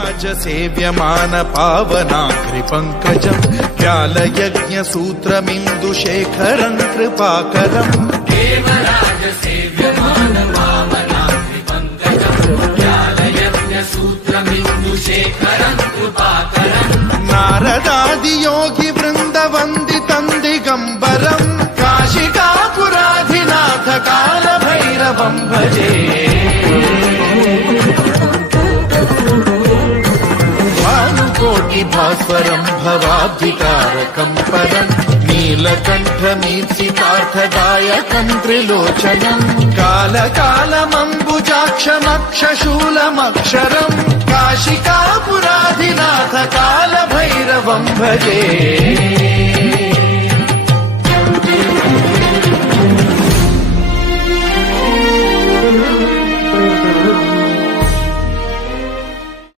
सेव्यमान पावनाग्रिपङ्कजम् व्यालयज्ञसूत्रमिन्दुशेखरम् कृपाकरम् देवराज सेव्यमान पावनाग्रिपङ्कजम् व्यालयज्ञसूत्रमिन्दुशेखरम् कृपाकरम् नारदादियोगि वृन्दवन्दितम् दिगम्बरम् काशिकापुराधिनाथ कालभैरवम् भजे भास्वरम् भवाब्धिकारकम् परम् नीलकण्ठमीप्सितार्थदायकम् त्रिलोचनम् कालकालमम्बुजाक्षमक्षशूलमक्षरम् काशिकापुराधिनाथ कालभैरवम् भजे